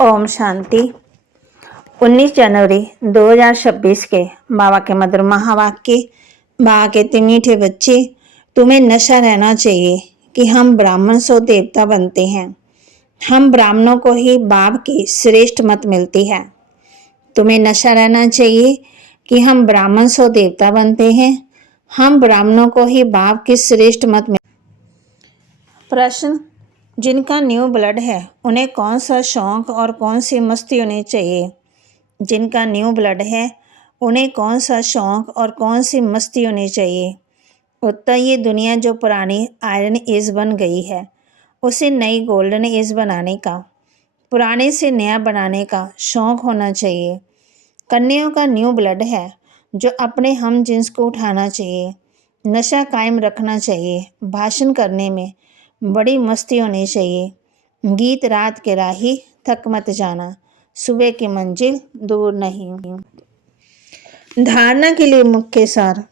ओम शांति। 19 जनवरी 2026 के बाबा के मधुर महावाक्य। बाबा कहते, मीठे बच्चे, तुम्हें नशा रहना चाहिए कि हम ब्राह्मण सो देवता बनते हैं। हम ब्राह्मणों को ही बाप की श्रेष्ठ मत मिलती है। तुम्हें नशा रहना चाहिए कि हम ब्राह्मण सो देवता बनते हैं। हम ब्राह्मणों को ही बाप की श्रेष्ठ मत मिलती। प्रश्न, जिनका न्यू ब्लड है उन्हें कौन सा शौक और कौन सी मस्ती होनी चाहिए? जिनका न्यू ब्लड है उन्हें कौन सा शौक और कौन सी मस्ती होनी चाहिए? उत्तर, ये दुनिया जो पुरानी आयरन एज बन गई है उसे नई गोल्डन एज बनाने का, पुराने से नया बनाने का शौक होना चाहिए। कन्याओं का न्यू ब्लड है जो अपने हम जिन्स को उठाना चाहिए। नशा कायम रखना चाहिए। भाषण करने में बड़ी मस्ती होनी चाहिए। गीत रात के राही, थक मत जाना, सुबह की मंजिल दूर नहीं। धारणा के लिए मुख्य सार।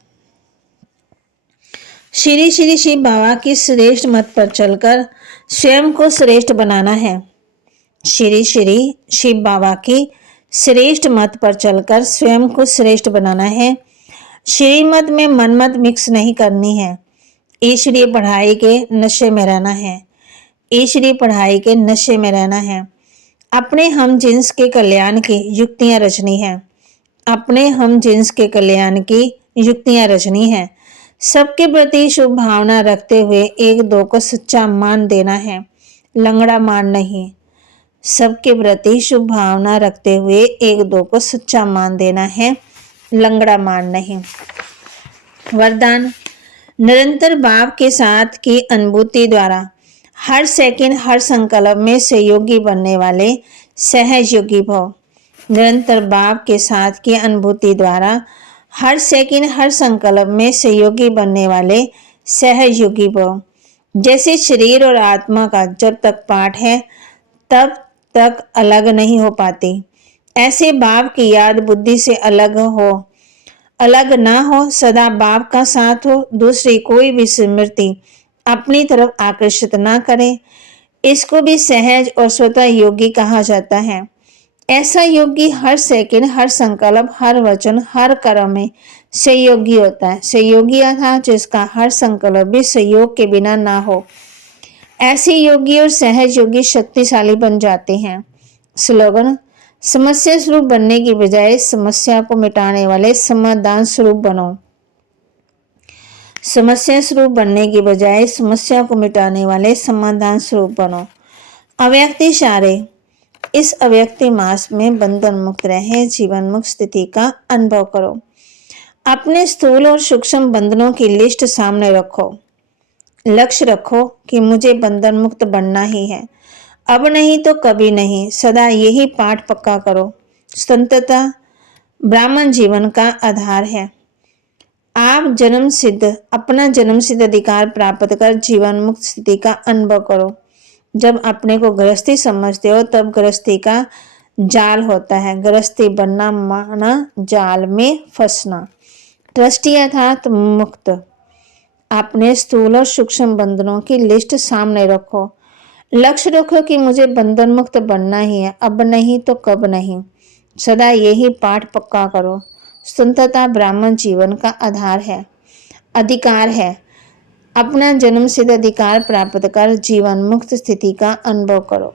श्री श्री शिव बाबा की श्रेष्ठ मत पर चलकर स्वयं को श्रेष्ठ बनाना है। श्री श्री शिव बाबा की श्रेष्ठ मत पर चलकर स्वयं को श्रेष्ठ बनाना है। श्रीमत में मनमत मिक्स नहीं करनी है। ईश्वरीय पढ़ाई के नशे में रहना है। ईश्वरीय पढ़ाई के नशे में रहना है। अपने हम जिन्स के कल्याण की युक्तियां रचनी है। अपने हम जिन्स के कल्याण की युक्तियां रचनी है। सबके प्रति शुभ भावना रखते हुए एक दो को सच्चा मान देना है, लंगड़ा मान नहीं। सबके प्रति शुभ भावना रखते हुए एक दो को सच्चा मान देना है, लंगड़ा मान नहीं। वरदान, निरंतर बाप के साथ की अनुभूति द्वारा हर सेकंड हर संकल्प में सहयोगी बनने वाले सहज योगी भव। निरंतर बाप के साथ की अनुभूति द्वारा हर सेकंड हर संकल्प में सहयोगी बनने वाले सहज योगी भव। जैसे शरीर और आत्मा का जब तक पाठ है तब तक अलग नहीं हो पाती, ऐसे बाप की याद बुद्धि से अलग ना हो, सदा बाप का साथ हो, दूसरी कोई भी स्मृति अपनी तरफ आकर्षित ना करें। इसको भी सहज और स्वतः योगी कहा जाता है। ऐसा योगी हर सेकंड हर संकल्प हर वचन हर कर्म में सहयोगी होता है। सहयोगी अर्थात जिसका हर संकल्प भी सहयोग के बिना ना हो। ऐसे योगी और सहज योगी शक्तिशाली बन जाते हैं। स्लोगन, समस्या स्वरूप बनने की बजाय समस्या को मिटाने वाले समाधान स्वरूप बनो। समस्या स्वरूप बनने की बजाय समस्या को मिटाने वाले समाधान स्वरूप बनो। अव्यक्त इशारे, इस अव्यक्ति मास में बंधन मुक्त रहे, जीवन मुक्त स्थिति का अनुभव करो। अपने स्थूल और सूक्ष्म बंधनों की लिस्ट सामने रखो। लक्ष्य रखो कि मुझे बंधन मुक्त बनना ही है, अब नहीं तो कभी नहीं। सदा यही पाठ पक्का करो। स्वतंत्रता ब्राह्मण जीवन का आधार है। आप अपना जन्म सिद्ध अधिकार प्राप्त कर जीवन मुक्त स्थिति का अनुभव करो। जब अपने को गृहस्थी समझते हो तब गृहस्थी का जाल होता है। गृहस्थी बनना माना जाल में फंसना। ट्रस्टी अर्थात मुक्त। अपने स्थूल और सूक्ष्म बंधनों की लिस्ट सामने रखो। लक्ष्य रखो कि मुझे बंधन मुक्त बनना ही है, अब नहीं तो कब नहीं। सदा यही पाठ पक्का करो। स्वतंत्रता ब्राह्मण जीवन का आधार है, अधिकार है। अपना जन्म सिद्ध अधिकार प्राप्त कर जीवन मुक्त स्थिति का अनुभव करो।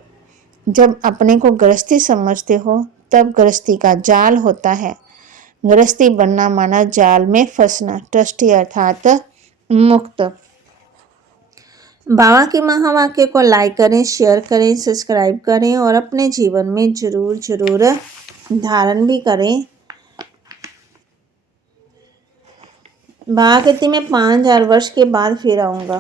जब अपने को गृहस्थी समझते हो तब गृहस्थी का जाल होता है। गृहस्थी बनना माना जाल में फंसना। ट्रस्टी अर्थात मुक्त। बाबा के महावाक्य को लाइक करें, शेयर करें, सब्सक्राइब करें और अपने जीवन में जरूर धारण भी करें। बाबा कहते, मैं 5000 वर्ष के बाद फिर आऊँगा।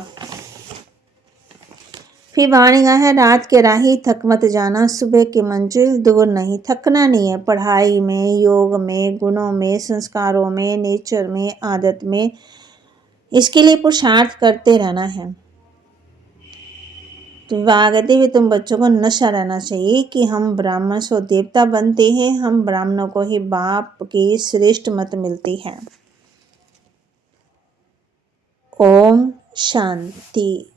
फिर बाबा ने कहा है, रात के राही, थक मत जाना, सुबह की मंजिल दूर नहीं। थकना नहीं है। पढ़ाई में, योग में, गुणों में, संस्कारों में, नेचर में, आदत में, इसके लिए पुरुषार्थ करते रहना है। तो बाबा कहते हुए तुम बच्चों को नशा रहना चाहिए कि हम ब्राह्मण सो देवता बनते हैं। हम ब्राह्मणों को ही बाप की श्रेष्ठ मत मिलती है। ओम शांति।